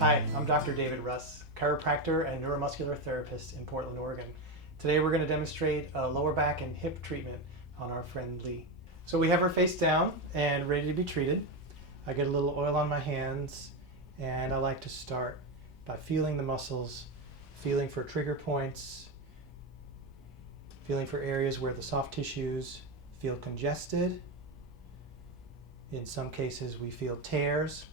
Hi, I'm Dr. David Russ, chiropractor and neuromuscular therapist in Portland, Oregon. Today we're going to demonstrate a lower back and hip treatment on our friend Leigh. So we have her face down and ready to be treated. I get a little oil on my hands and I like to start by feeling the muscles, feeling for trigger points, feeling for areas where the soft tissues feel congested. In some cases we feel tears.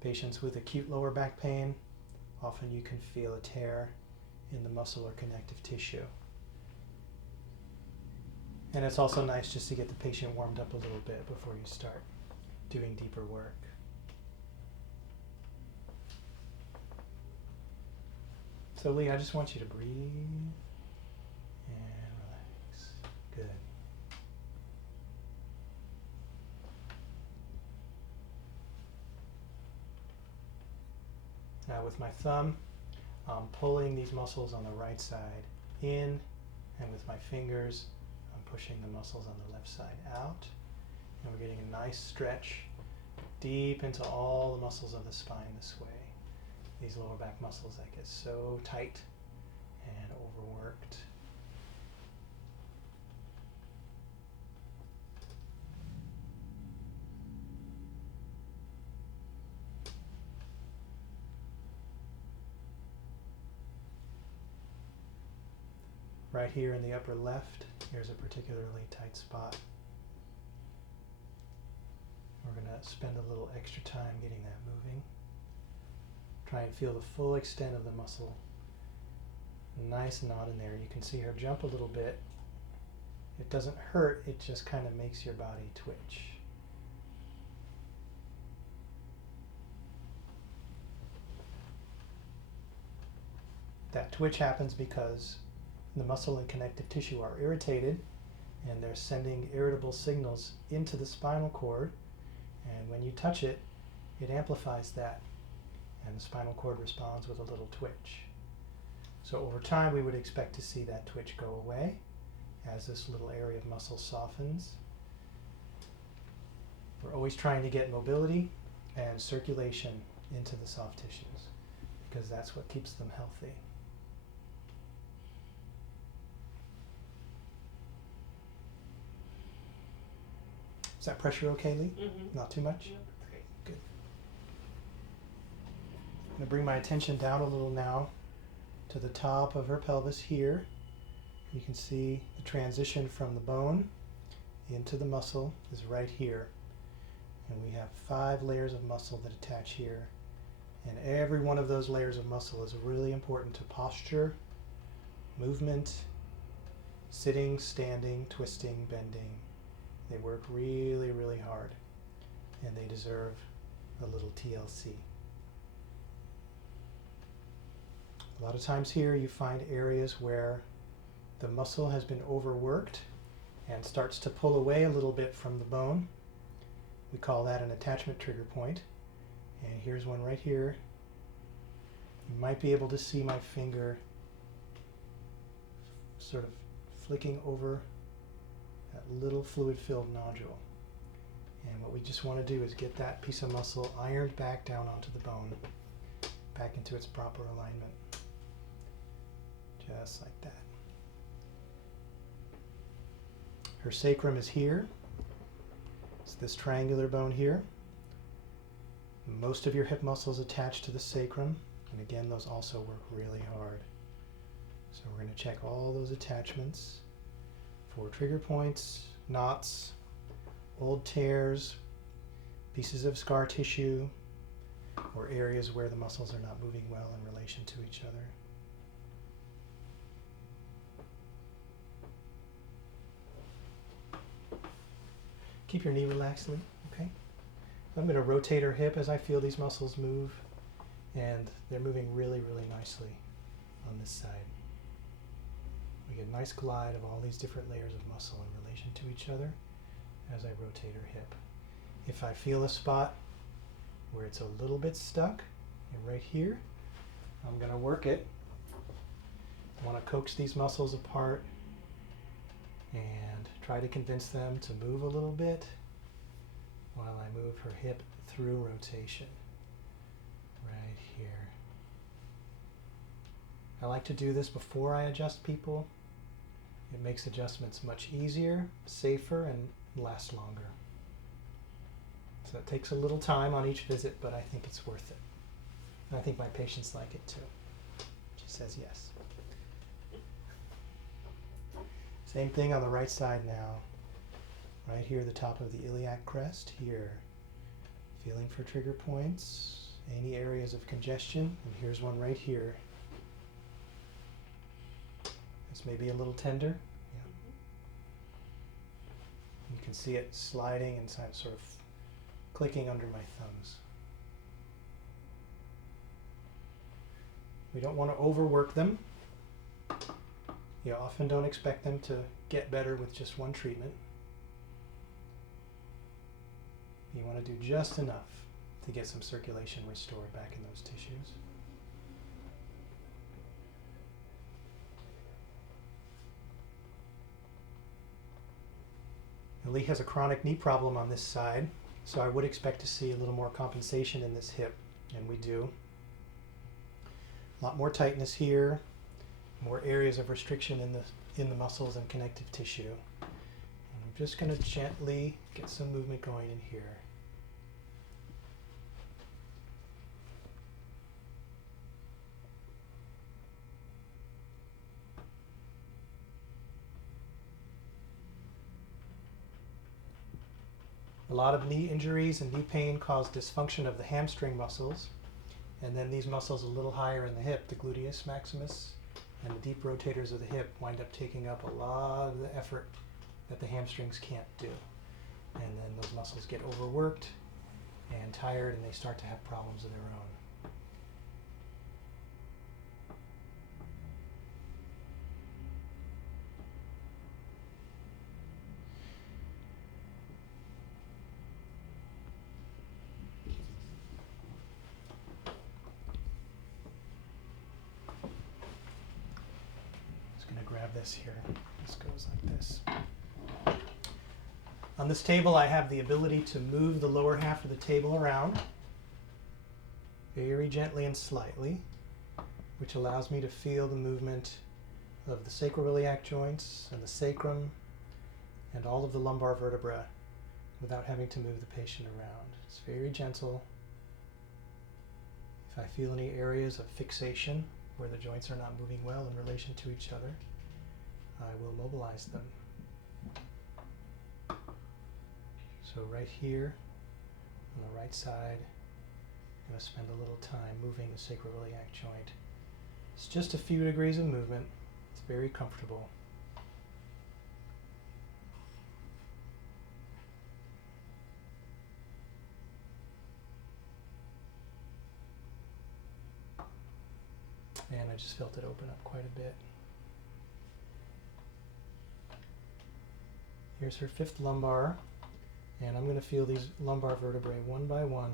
Patients with acute lower back pain, often you can feel a tear in the muscle or connective tissue. And it's also nice just to get the patient warmed up a little bit before you start doing deeper work. So Leigh, I just want you to breathe and relax. Good. Now with my thumb, I'm pulling these muscles on the right side in, and with my fingers, I'm pushing the muscles on the left side out. And we're getting a nice stretch deep into all the muscles of the spine this way. These lower back muscles that get so tight and overworked. Right here in the upper left, here's a particularly tight spot. We're going to spend a little extra time getting that moving. Try and feel the full extent of the muscle. Nice knot in there. You can see her jump a little bit. It doesn't hurt, it just kind of makes your body twitch. That twitch happens because the muscle and connective tissue are irritated and they're sending irritable signals into the spinal cord, and when you touch it, it amplifies that and the spinal cord responds with a little twitch. So over time we would expect to see that twitch go away as this little area of muscle softens. We're always trying to get mobility and circulation into the soft tissues because that's what keeps them healthy. Is that pressure okay, Leigh? Mm-hmm. Not too much? Yep, that's great. Good. I'm going to bring my attention down a little now to the top of her pelvis here. You can see the transition from the bone into the muscle is right here. And we have 5 layers of muscle that attach here. And every one of those layers of muscle is really important to posture, movement, sitting, standing, twisting, bending. They work really, really hard, and they deserve a little TLC. A lot of times here you find areas where the muscle has been overworked and starts to pull away a little bit from the bone. We call that an attachment trigger point. And here's one right here. You might be able to see my finger sort of flicking over that little fluid-filled nodule. And what we just want to do is get that piece of muscle ironed back down onto the bone, back into its proper alignment. Just like that. Her sacrum is here. It's this triangular bone here. Most of your hip muscles attach to the sacrum, and again, those also work really hard. So we're going to check all those attachments for trigger points, knots, old tears, pieces of scar tissue, or areas where the muscles are not moving well in relation to each other. Keep your knee relaxed, Leigh, okay? I'm going to rotate her hip as I feel these muscles move, and they're moving really, really nicely on this side. We get a nice glide of all these different layers of muscle in relation to each other as I rotate her hip. If I feel a spot where it's a little bit stuck, and right here, I'm going to work it. I want to coax these muscles apart and try to convince them to move a little bit while I move her hip through rotation. right here. I like to do this before I adjust people. It makes adjustments much easier, safer, and lasts longer. So it takes a little time on each visit, but I think it's worth it. And I think my patients like it too. She says yes. Same thing on the right side now. Right here, the top of the iliac crest here. Feeling for trigger points, any areas of congestion, and here's one right here. This may be a little tender. Yeah. You can see it sliding and sort of clicking under my thumbs. We don't want to overwork them. You often don't expect them to get better with just one treatment. You want to do just enough to get some circulation restored back in those tissues. Leigh has a chronic knee problem on this side, so I would expect to see a little more compensation in this hip, and we do. A lot more tightness here, more areas of restriction in the muscles and connective tissue. And I'm just going to gently get some movement going in here. A lot of knee injuries and knee pain cause dysfunction of the hamstring muscles, and then these muscles a little higher in the hip, the gluteus maximus and the deep rotators of the hip, wind up taking up a lot of the effort that the hamstrings can't do. And then those muscles get overworked and tired, and they start to have problems of their own. This here. This goes like this. On this table, I have the ability to move the lower half of the table around very gently and slightly, which allows me to feel the movement of the sacroiliac joints and the sacrum and all of the lumbar vertebra without having to move the patient around. It's very gentle. If I feel any areas of fixation where the joints are not moving well in relation to each other, I will mobilize them. So right here on the right side, I'm going to spend a little time moving the sacroiliac joint. It's just a few degrees of movement. It's very comfortable. And I just felt it open up quite a bit. Here's her fifth lumbar, and I'm going to feel these lumbar vertebrae one by one.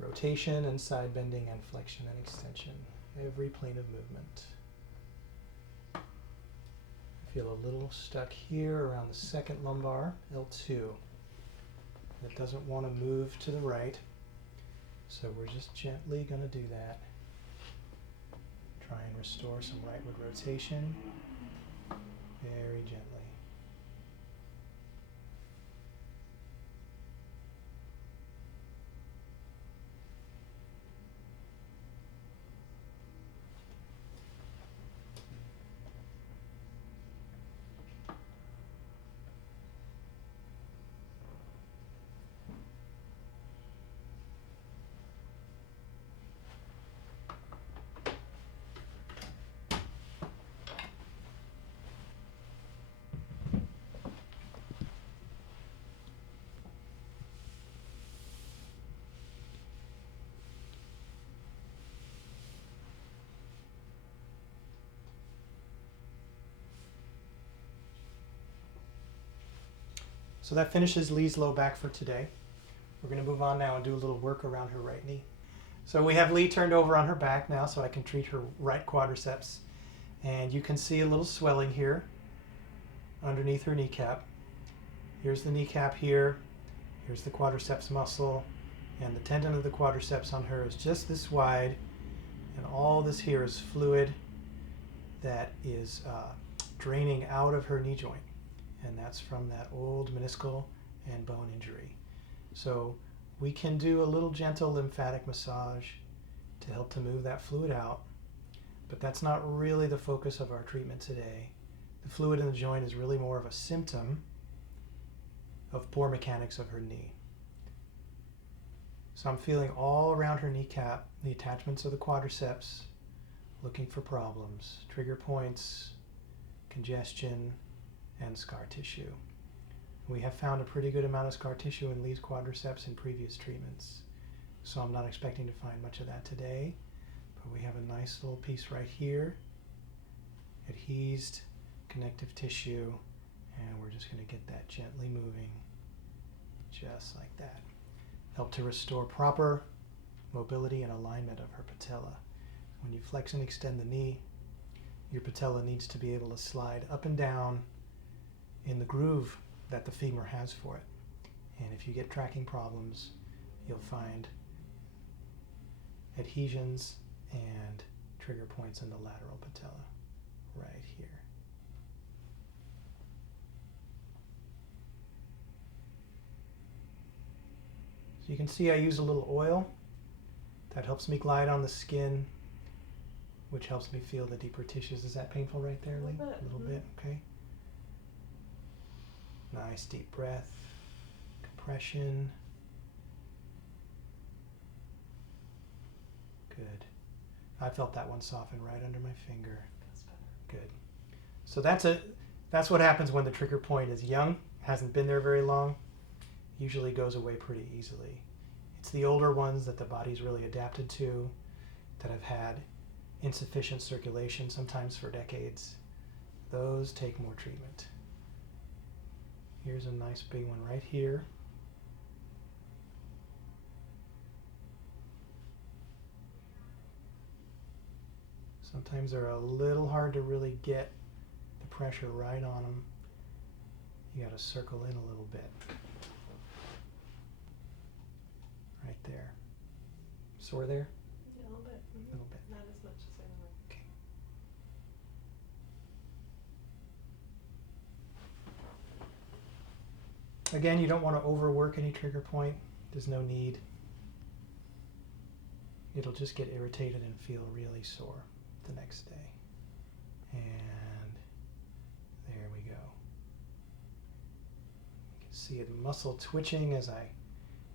Rotation and side bending and flexion and extension. Every plane of movement. I feel a little stuck here around the second lumbar, L2. It doesn't want to move to the right, so we're just gently going to do that. Try and restore some rightward rotation. Very gently. So that finishes Leigh's low back for today. We're going to move on now and do a little work around her right knee. So we have Leigh turned over on her back now so I can treat her right quadriceps. And you can see a little swelling here underneath her kneecap. Here's the kneecap here. Here's the quadriceps muscle. And the tendon of the quadriceps on her is just this wide, and all this here is fluid that is draining out of her knee joint, and that's from that old meniscal and bone injury. So we can do a little gentle lymphatic massage to help to move that fluid out, but that's not really the focus of our treatment today. The fluid in the joint is really more of a symptom of poor mechanics of her knee. So I'm feeling all around her kneecap, the attachments of the quadriceps, looking for problems, trigger points, congestion, and scar tissue. We have found a pretty good amount of scar tissue in Leigh's quadriceps in previous treatments, so I'm not expecting to find much of that today, but we have a nice little piece right here, adhesed connective tissue, and we're just going to get that gently moving, just like that. Help to restore proper mobility and alignment of her patella. When you flex and extend the knee, your patella needs to be able to slide up and down in the groove that the femur has for it. And if you get tracking problems, you'll find adhesions and trigger points in the lateral patella right here. So you can see I use a little oil. That helps me glide on the skin, which helps me feel the deeper tissues. Is that painful right there, Leigh? A little bit, okay. Nice deep breath, compression. Good. I felt that one soften right under my finger. That's better. Good. So that's what happens when the trigger point is young, hasn't been there very long. Usually goes away pretty easily. It's the older ones that the body's really adapted to, that have had insufficient circulation, sometimes for decades. Those take more treatment. Here's a nice big one right here. Sometimes they're a little hard to really get the pressure right on them. You got to circle in a little bit. Right there. Sore there? A little bit. A little bit. Not as much as I would. Okay. Again, you don't want to overwork any trigger point. There's no need. It'll just get irritated and feel really sore the next day. And there we go. You can see a muscle twitching as I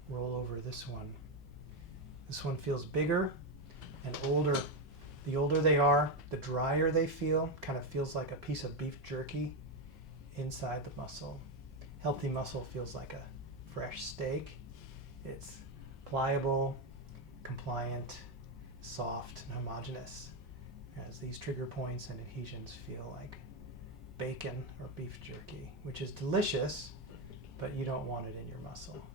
roll over this one. This one feels bigger and older. The older they are, the drier they feel. Kind of feels like a piece of beef jerky inside the muscle. Healthy muscle feels like a fresh steak. It's pliable, compliant, soft, and homogeneous. As these trigger points and adhesions feel like bacon or beef jerky, which is delicious, but you don't want it in your muscle.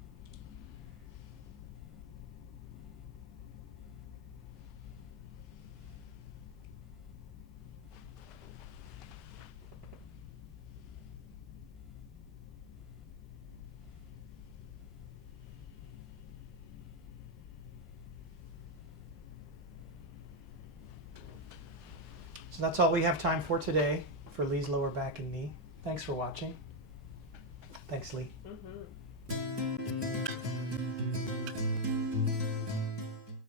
So that's all we have time for today for Leigh's lower back and knee. Thanks for watching. Thanks, Leigh. Mm-hmm.